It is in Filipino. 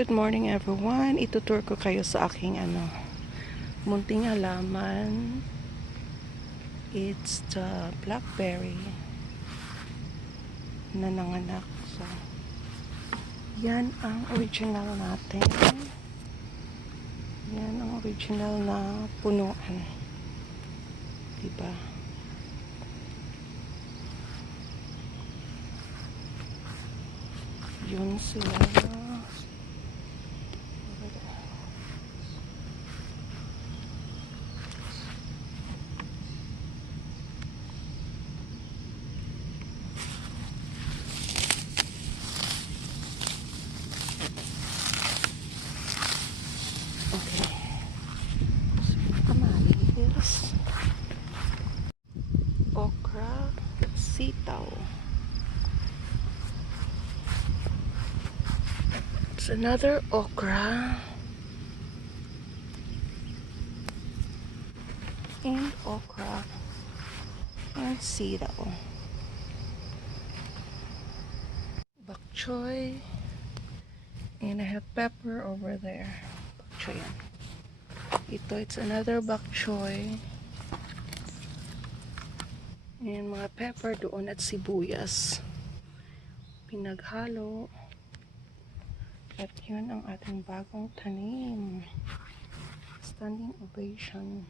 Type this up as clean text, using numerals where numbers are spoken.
Good morning everyone. Itutur ko kayo sa aking munting halaman. It's the blackberry na nanganak. So, yan ang original natin. Yan ang original na punuan. Diba? Yun sila. Okay. So, kamalis. Okra. Sitaw. It's another okra. And okra. And sitaw. Bok choy. And I have pepper over there. Bok choy yan. It's another bok choy. And mga pepper doon at sibuyas. Pinaghalo. At yun ang ating bagong tanim. Standing ovation.